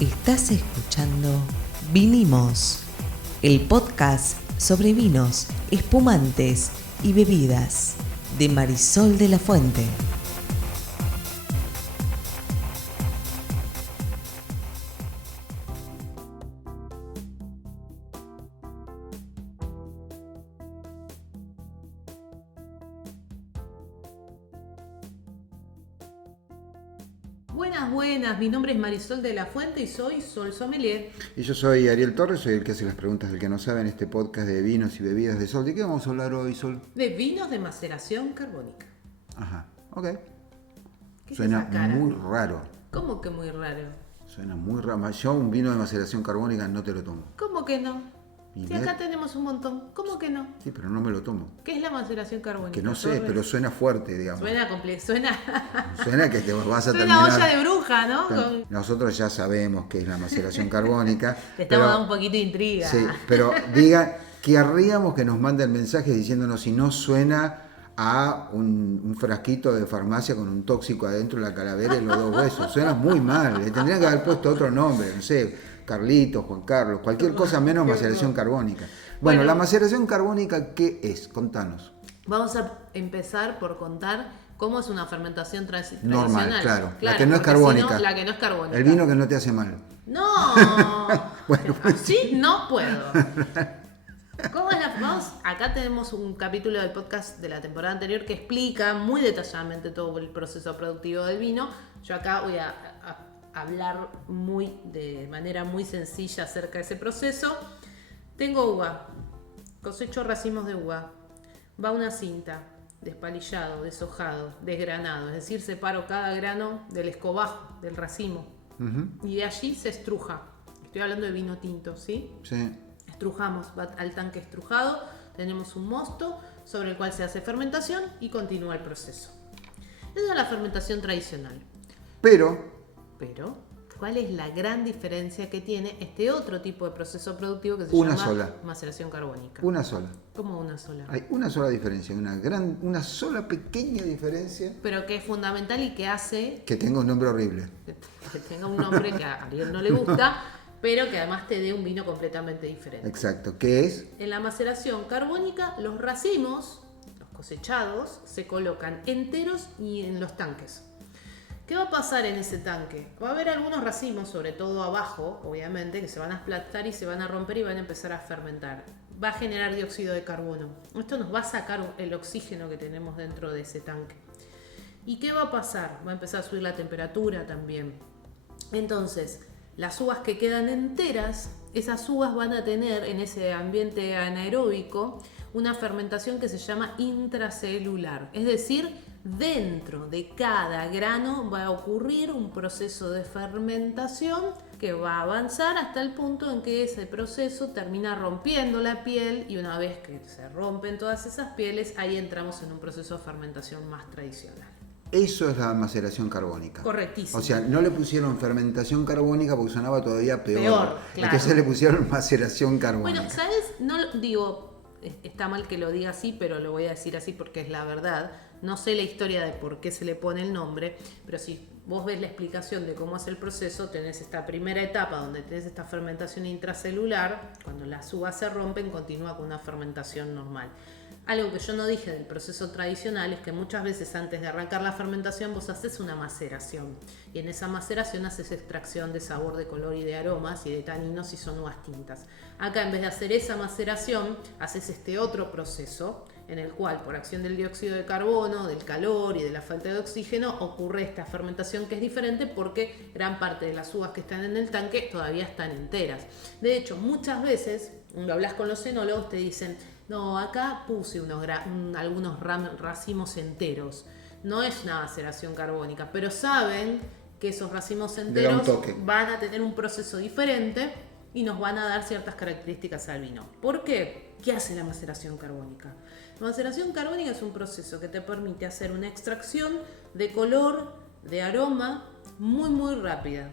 Estás escuchando Vinimos, el podcast sobre vinos, espumantes y bebidas de Marisol de la Fuente. Buenas, mi nombre es Marisol de la Fuente y soy Sol Sommelier. Y yo soy Ariel Torres, soy el que hace las preguntas del que no sabe en este podcast de vinos y bebidas de Sol. ¿De qué vamos a hablar hoy, Sol? De vinos de maceración carbónica. Ajá, ok. ¿Qué es Suena esa cara? muy raro. ¿Cómo que muy raro? Suena muy raro. Yo un vino de maceración carbónica no te lo tomo. ¿Cómo que no? Y Si acá tenemos un montón, ¿cómo que no? Sí, pero no me lo tomo. ¿Qué es la maceración carbónica? Que no sé, Torres? pero suena fuerte, digamos. Suena complejo, suena Suena que te vas a suena terminar. olla de bruja, ¿no? Nosotros ya sabemos qué es la maceración carbónica. Te estamos dando un poquito de intriga. Sí, pero querríamos que nos mande el mensaje diciéndonos si no suena a un frasquito de farmacia con un tóxico adentro de la calavera y los dos huesos. Suena muy mal. Le tendrían que haber puesto otro nombre, no sé, Carlitos, Juan Carlos, cualquier cosa menos maceración carbónica. Bueno, la maceración carbónica, ¿qué es? Contanos. Vamos a empezar por contar cómo es una fermentación tradicional. Normal, claro. La que no es porque carbónica. si no, la que no es carbónica. El vino que no te hace mal. No, Bueno, así no puedo. ¿Cómo es acá tenemos un capítulo del podcast de la temporada anterior que explica muy detalladamente todo el proceso productivo del vino. Yo acá voy a hablar de manera muy sencilla acerca de ese proceso. Tengo uva, cosecho racimos de uva, va una cinta, despalillado, deshojado, desgranado, es decir, separo cada grano del escobajo, del racimo, y de allí se estruja. Estoy hablando de vino tinto, ¿sí? Sí. Estrujamos, va al tanque estrujado, tenemos un mosto sobre el cual se hace fermentación y continúa el proceso. Esa es la fermentación tradicional. Pero, ¿cuál es la gran diferencia que tiene este otro tipo de proceso productivo que se Una llama sola. maceración carbónica? una sola. ¿Cómo una sola? Hay una sola diferencia, una sola pequeña diferencia Pero que es fundamental y que hace que tenga un nombre horrible. que tenga un nombre que a Ariel no le gusta, pero que además te dé un vino completamente diferente. Exacto, ¿qué es? En la maceración carbónica, los racimos, los cosechados, se colocan enteros y en los tanques. ¿Qué va a pasar en ese tanque? Va a haber algunos racimos, sobre todo abajo, obviamente, que se van a aplastar y se van a romper y van a empezar a fermentar. Va a generar dióxido de carbono. Esto nos va a sacar el oxígeno que tenemos dentro de ese tanque. ¿Y qué va a pasar? Va a empezar a subir la temperatura también. Entonces, las uvas que quedan enteras, esas uvas van a tener en ese ambiente anaeróbico una fermentación que se llama intracelular. Es decir, dentro de cada grano va a ocurrir un proceso de fermentación que va a avanzar hasta el punto en que ese proceso termina rompiendo la piel, y una vez que se rompen todas esas pieles, ahí entramos en un proceso de fermentación más tradicional. Eso es la maceración carbónica. Correctísimo. O sea, no le pusieron fermentación carbónica porque sonaba todavía peor. Claro. Entonces le pusieron maceración carbónica. Bueno, ¿sabes? No digo, está mal que lo diga así, pero lo voy a decir así porque es la verdad. No sé la historia de por qué se le pone el nombre, pero si vos ves la explicación de cómo es el proceso, tenés esta primera etapa donde tenés esta fermentación intracelular. Cuando las uvas se rompen, continúa con una fermentación normal. Algo que yo no dije del proceso tradicional es que muchas veces antes de arrancar la fermentación vos haces una maceración, y en esa maceración haces extracción de sabor, de color y de aromas y de taninos si son uvas tintas. Acá, en vez de hacer esa maceración, haces este otro proceso en el cual, por acción del dióxido de carbono, del calor y de la falta de oxígeno, ocurre esta fermentación que es diferente porque gran parte de las uvas que están en el tanque todavía están enteras. De hecho, muchas veces, cuando hablas con los enólogos, te dicen: no, acá puse algunos racimos enteros. No es una maceración carbónica, pero saben que esos racimos enteros van a tener un proceso diferente y nos van a dar ciertas características al vino. ¿Por qué? ¿Qué hace la maceración carbónica? La maceración carbónica es un proceso que te permite hacer una extracción de color, de aroma, muy rápida.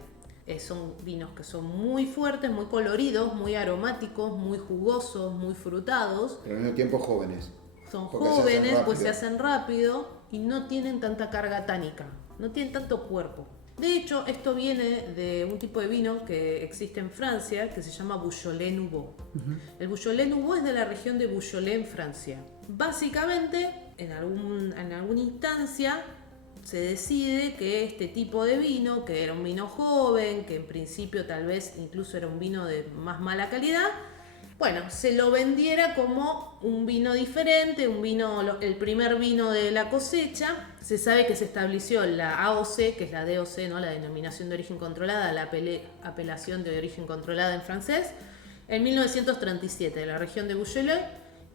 Son vinos que son muy fuertes, muy coloridos, muy aromáticos, muy jugosos, muy frutados. Pero al mismo tiempo jóvenes. Son jóvenes, pues se hacen rápido y no tienen tanta carga tánica, no tienen tanto cuerpo. De hecho, esto viene de un tipo de vino que existe en Francia que se llama Beaujolais Nouveau. El Beaujolais Nouveau es de la región de Beaujolais en Francia. Básicamente, en alguna instancia se decide que este tipo de vino, que era un vino joven, que en principio tal vez incluso era un vino de más mala calidad, bueno, se lo vendiera como un vino diferente, el primer vino de la cosecha. Se sabe que se estableció la AOC, que es la DOC, ¿no? La denominación de origen controlada, la apelación de origen controlada en francés, en 1937, en la región de Beaujolais.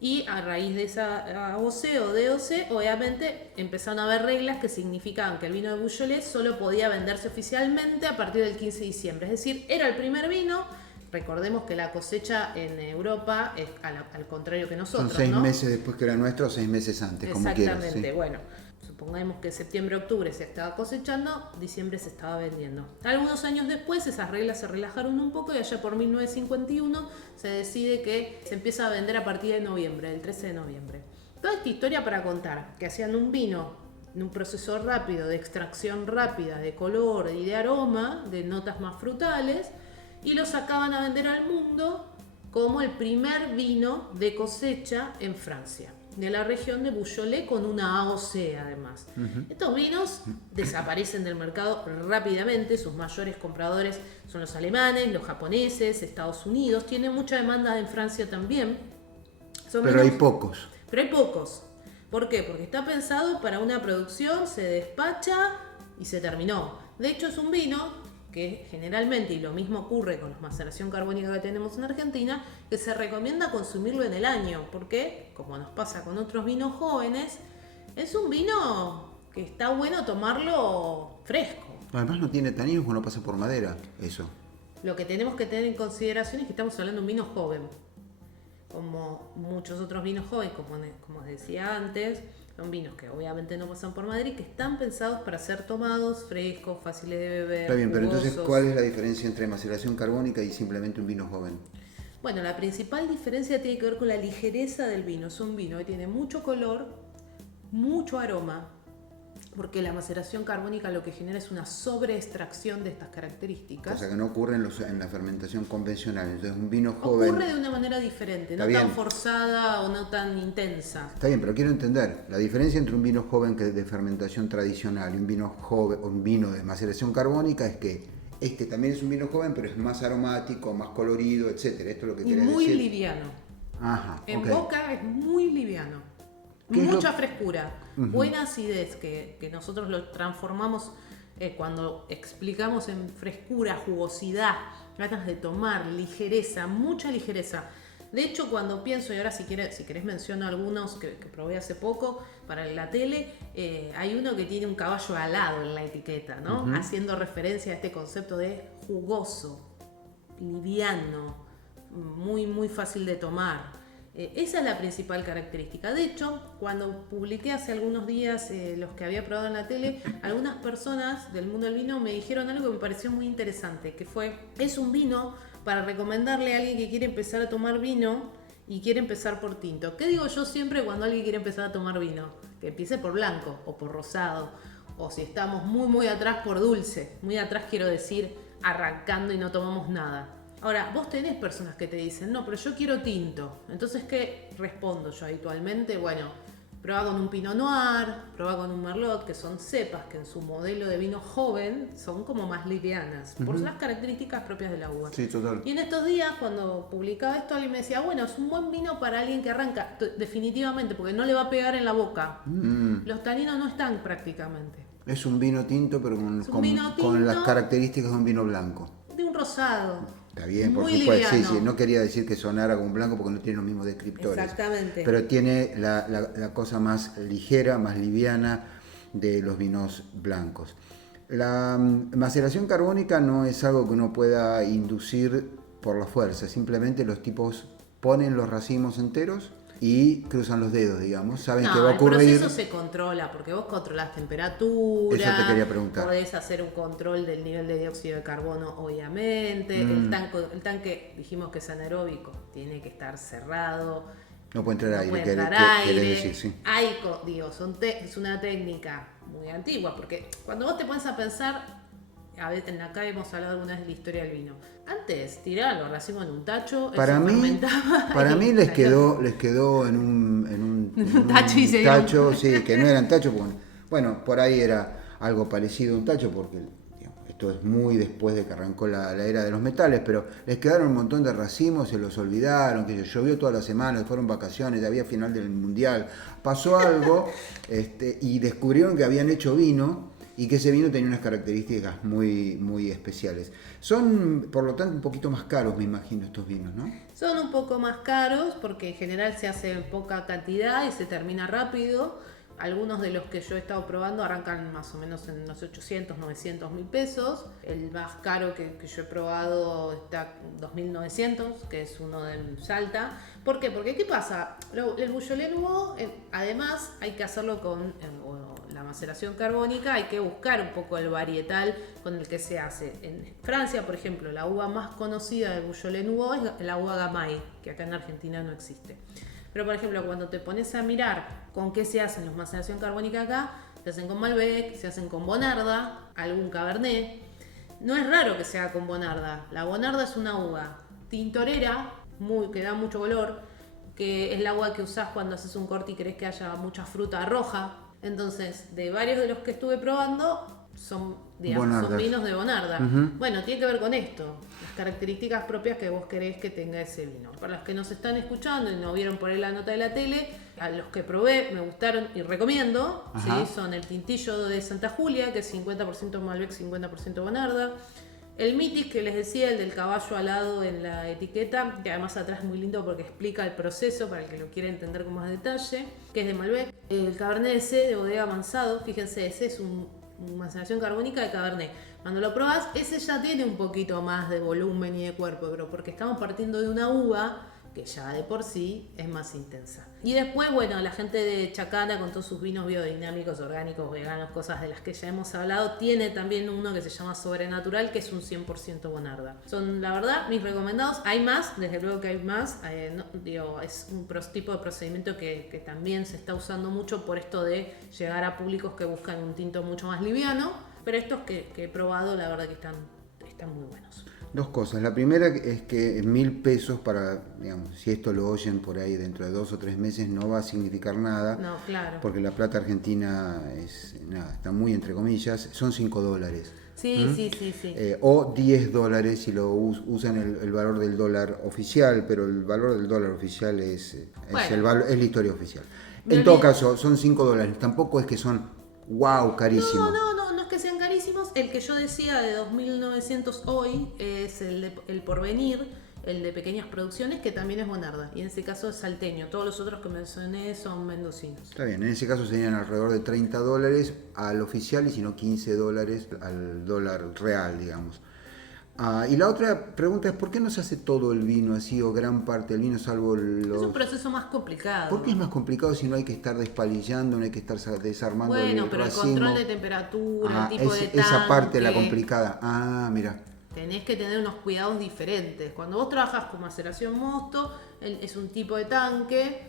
Y a raíz de esa AOC o DOC, obviamente empezaron a haber reglas que significaban que el vino de Beaujolais solo podía venderse oficialmente a partir del 15 de diciembre. Es decir, era el primer vino. Recordemos que la cosecha en Europa es al contrario que nosotros, son 6 ¿no? meses después que era nuestro, 6 meses antes, como quieras. Exactamente, bueno, supongamos que septiembre-octubre se estaba cosechando, diciembre se estaba vendiendo. Algunos años después esas reglas se relajaron un poco y allá por 1951 se decide que se empieza a vender a partir de noviembre, del 13 de noviembre. Toda esta historia para contar que hacían un vino en un proceso rápido, de extracción rápida, de color y de aroma, de notas más frutales, y lo sacaban a vender al mundo como el primer vino de cosecha en Francia, de la región de Beaujolais, con una AOC además. Estos vinos desaparecen del mercado rápidamente, sus mayores compradores son los alemanes, los japoneses, Estados Unidos, tiene mucha demanda en Francia también. Pero hay pocos. Pero hay pocos. ¿Por qué? Porque está pensado para una producción, se despacha y se terminó. De hecho es un vino que generalmente, y lo mismo ocurre con la maceración carbónica que tenemos en Argentina, que se recomienda consumirlo en el año, porque, como nos pasa con otros vinos jóvenes, es un vino que está bueno tomarlo fresco. Además no tiene taninos cuando pasa por madera, eso. Lo que tenemos que tener en consideración es que estamos hablando de un vino joven. Como muchos otros vinos jóvenes, como decía antes, son vinos que obviamente no pasan por madera y que están pensados para ser tomados frescos, fáciles de beber. Está bien, pero jugosos. entonces, ¿cuál es la diferencia entre maceración carbónica y simplemente un vino joven? Bueno, la principal diferencia tiene que ver con la ligereza del vino. Es un vino que tiene mucho color, mucho aroma, porque la maceración carbónica lo que genera es una sobreextracción de estas características. O sea que no ocurre en la fermentación convencional. Entonces un vino joven... Ocurre de una manera diferente, no bien. tan forzada o no tan intensa. Está bien, pero quiero entender la diferencia entre un vino joven que es de fermentación tradicional y un vino joven, un vino de maceración carbónica es que este también es un vino joven, pero es más aromático, más colorido, etcétera. Esto es lo que Y querés muy decir. liviano. Ajá, En ok. boca es muy liviano. ¿Qué es Mucha lo- frescura, buena acidez, que nosotros lo transformamos cuando explicamos en frescura, jugosidad, ganas de tomar, ligereza, mucha ligereza. De hecho, cuando pienso, y ahora si querés menciono algunos que probé hace poco para la tele, hay uno que tiene un caballo alado en la etiqueta, ¿no? Haciendo referencia a este concepto de jugoso, liviano, muy, muy fácil de tomar. Esa es la principal característica. De hecho, cuando publiqué hace algunos días los que había probado en la tele, algunas personas del mundo del vino me dijeron algo que me pareció muy interesante, que es un vino para recomendarle a alguien que quiere empezar a tomar vino y quiere empezar por tinto. ¿Qué digo yo siempre cuando alguien quiere empezar a tomar vino? Que empiece por blanco o por rosado, o si estamos muy, muy atrás, por dulce. Muy atrás quiero decir arrancando y no tomamos nada. Ahora, vos tenés personas que te dicen, no, pero yo quiero tinto. Entonces, ¿qué respondo yo habitualmente? Bueno, prueba con un Pinot Noir, prueba con un Merlot, que son cepas que en su modelo de vino joven son como más livianas, por las características propias de la uva. Sí, total. Y en estos días, cuando publicaba esto, alguien me decía, bueno, es un buen vino para alguien que arranca, definitivamente, porque no le va a pegar en la boca. Los taninos no están prácticamente. Es un vino tinto, pero vino con las tinto. características de un vino blanco. De un rosado. Está bien, por Muy supuesto. Sí, liviano. sí, no quería decir que sonara como un blanco porque no tiene los mismos descriptores. Exactamente. Pero tiene la cosa más ligera, más liviana de los vinos blancos. La maceración carbónica no es algo que uno pueda inducir por la fuerza. Simplemente los tipos ponen los racimos enteros y cruzan los dedos, digamos. Saben que va a ocurrir. El proceso se controla porque vos controlás temperatura. Eso te quería preguntar. Podés hacer un control del nivel de dióxido de carbono, obviamente. El tanque, dijimos que es anaeróbico, tiene que estar cerrado. No puede entrar No aire, puede entrar querés aire. decir, sí. Es una técnica muy antigua porque cuando vos te pones a pensar, a veces acá hemos hablado alguna vez de la historia del vino. Antes tiraban los racimos en un tacho, Para eso mí, fermentaba. para mí les quedó en un Tacho y se tacho, sí, que no eran tachos, bueno, por ahí era algo parecido a un tacho, porque digamos, esto es muy después de que arrancó la era de los metales, pero les quedaron un montón de racimos, se los olvidaron, que llovió toda la semana, fueron vacaciones, había final del mundial, pasó algo, y descubrieron que habían hecho vino y que ese vino tenía unas características muy, muy especiales. Son, por lo tanto, un poquito más caros, me imagino, estos vinos, ¿no? Son un poco más caros porque en general se hace en poca cantidad y se termina rápido. Algunos de los que yo he estado probando arrancan más o menos en los 800, 900 mil pesos. El más caro que yo he probado está 2.900, que es uno de Salta. ¿Por qué? Porque ¿qué pasa? El Beaujolais Nouveau, además, hay que hacerlo con la maceración carbónica, hay que buscar un poco el varietal con el que se hace. En Francia, por ejemplo, la uva más conocida del Beaujolais Nouveau es la uva Gamay, que acá en Argentina no existe. Pero, por ejemplo, cuando te pones a mirar con qué se hacen los maceración carbónica acá, se hacen con Malbec, se hacen con Bonarda, algún Cabernet. No es raro que se haga con Bonarda. La Bonarda es una uva tintorera, que da mucho color, que es la uva que usás cuando haces un corte y querés que haya mucha fruta roja. Entonces, de varios de los que estuve probando, son vinos de Bonarda. Uh-huh. Bueno, tiene que ver con esto, las características propias que vos querés que tenga ese vino. Para los que nos están escuchando y no vieron por ahí la nota de la tele, a los que probé, me gustaron y recomiendo, ¿sí? Son el Tintillo de Santa Julia, que es 50% Malbec, 50% Bonarda. El Mythic, que les decía, el del caballo alado en la etiqueta, que además atrás es muy lindo porque explica el proceso para el que lo quiera entender con más detalle, que es de Malbec. El Cabernet C de Bodega Avanzado, fíjense, ese es una maceración carbónica de Cabernet. Cuando lo probás, ese ya tiene un poquito más de volumen y de cuerpo, pero porque estamos partiendo de una uva que ya de por sí es más intensa. Y después, bueno, la gente de Chacana, con todos sus vinos biodinámicos, orgánicos, veganos, cosas de las que ya hemos hablado, tiene también uno que se llama Sobrenatural, que es un 100% Bonarda. Son, la verdad, mis recomendados. Hay más, desde luego que hay más. Es un tipo de procedimiento que también se está usando mucho por esto de llegar a públicos que buscan un tinto mucho más liviano. Pero estos que he probado, la verdad que están muy buenos. Dos cosas. La primera es que 1.000 pesos para, digamos, si esto lo oyen por ahí dentro de 2 o 3 meses, no va a significar nada. No, claro. Porque la plata argentina está muy entre comillas, son $5. Sí. O $10 si lo usan el valor del dólar oficial, pero el valor del dólar oficial es la historia oficial. En todo caso, son $5. Tampoco es que son wow, carísimos. No es que sean carísimos. El que yo decía de 2.900 hoy es el Porvenir, el de pequeñas producciones, que también es Bonarda. Y en ese caso es salteño. Todos los otros que mencioné son mendocinos. Está bien, en ese caso serían alrededor de $30 al oficial y si no $15 al dólar real, digamos. Y la otra pregunta es, ¿por qué no se hace todo el vino así o gran parte del vino salvo los... Es un proceso más complicado. ¿Por qué es más complicado si no hay que estar despalillando, no hay que estar desarmando el racimo? Pero el control de temperatura, el tipo de tanque... Esa parte es la complicada. Mira. Tenés que tener unos cuidados diferentes. Cuando vos trabajas con maceración mosto, es un tipo de tanque,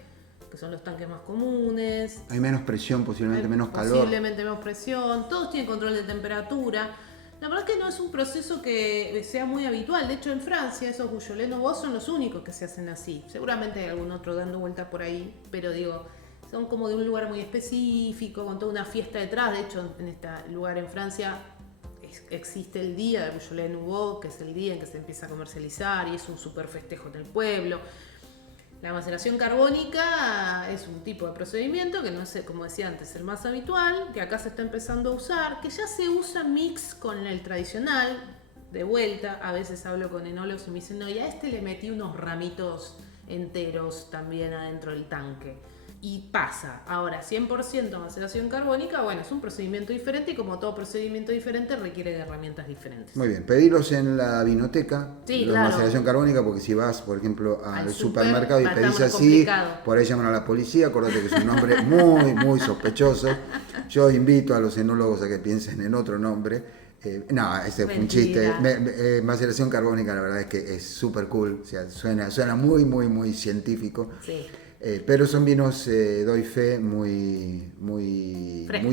que son los tanques más comunes. Hay menos presión, posiblemente menos calor. Posiblemente menos presión. Todos tienen control de temperatura. La verdad es que no es un proceso que sea muy habitual. De hecho, en Francia, esos Beaujolais Nouveau son los únicos que se hacen así. Seguramente hay algún otro dando vuelta por ahí, pero digo, son como de un lugar muy específico, con toda una fiesta detrás. De hecho, en este lugar en Francia existe el día del Beaujolais Nouveau, que es el día en que se empieza a comercializar y es un súper festejo en el pueblo. La maceración carbónica es un tipo de procedimiento que no es, como decía antes, el más habitual, que acá se está empezando a usar, que ya se usa mix con el tradicional. De vuelta, a veces hablo con enólogos y me dicen, no, y a este le metí unos ramitos enteros también adentro del tanque. Y pasa. Ahora, 100% maceración carbónica, bueno, es un procedimiento diferente y como todo procedimiento diferente requiere de herramientas diferentes. Muy bien, pedilos en la vinoteca, claro. Maceración carbónica, porque si vas, por ejemplo, al supermercado y pedís así, por ahí llaman a la policía, acordate que es un nombre muy, muy sospechoso. Yo invito a los enólogos a que piensen en otro nombre. Este fue un chiste. Maceración carbónica, la verdad es que es súper cool, o sea, suena muy, muy, muy científico. Sí. Pero son vinos, doy fe, muy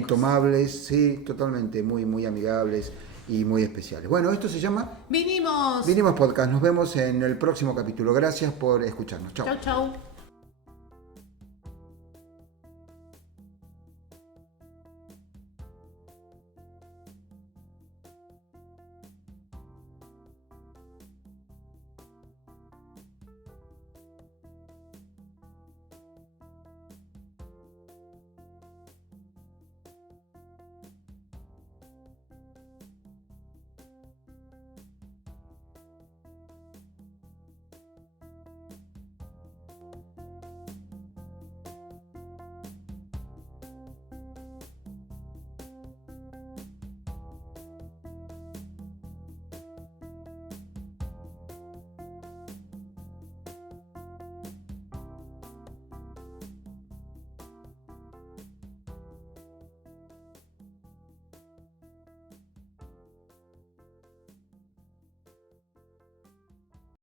tomables, sí, totalmente, muy, muy amigables y muy especiales. Bueno, esto se llama ¡Vinimos! Vinimos Podcast. Nos vemos en el próximo capítulo. Gracias por escucharnos. Chao. Chau, chau.